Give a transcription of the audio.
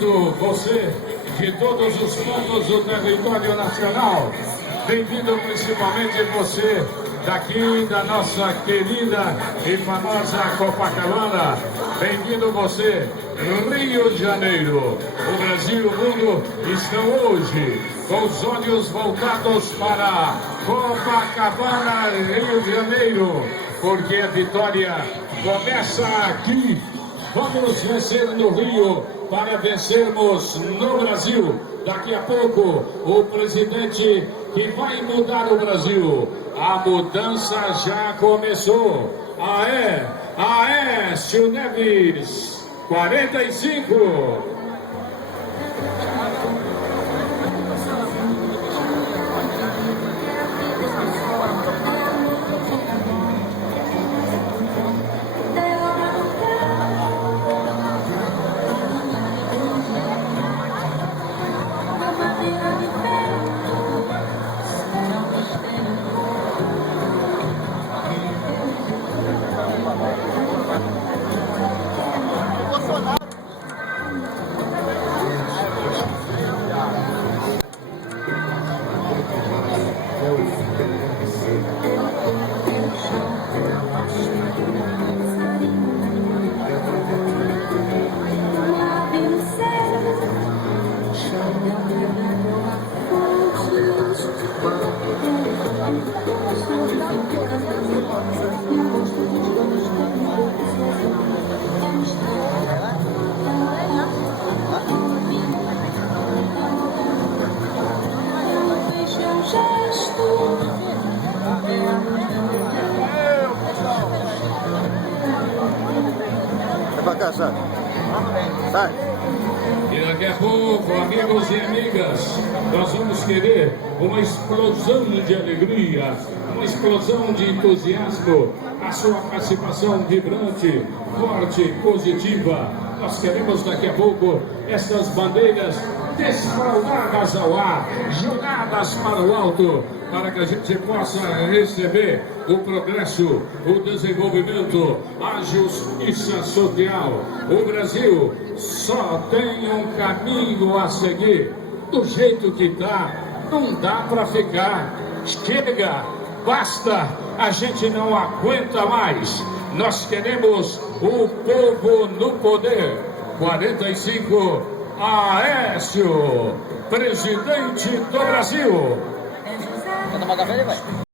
Bem-vindo você de todos os pontos do território nacional. Bem-vindo principalmente você daqui da nossa querida e famosa Copacabana. Bem-vindo você, Rio de Janeiro. O Brasil e o mundo estão hoje com os olhos voltados para Copacabana, Rio de Janeiro, porque a vitória começa aqui. Vamos vencer no Rio para vencermos no Brasil. Daqui a pouco, o presidente que vai mudar o Brasil. A mudança já começou. Aécio Neves, 45. É pra cá, sai. Sai. E daqui a pouco, amigos e amigas, nós vamos querer uma explosão de alegria, uma explosão de entusiasmo, a sua participação vibrante, forte, positiva. Nós queremos daqui a pouco essas bandeiras desfraldadas ao ar, jogadas para o alto, para que a gente possa receber o progresso, o desenvolvimento, a justiça social. O Brasil só tem um caminho a seguir. Do jeito que está, não dá para ficar. Chega, basta, a gente não aguenta mais. Nós queremos o povo no poder. 45, Aécio, presidente do Brasil. Quer tomar café, vai?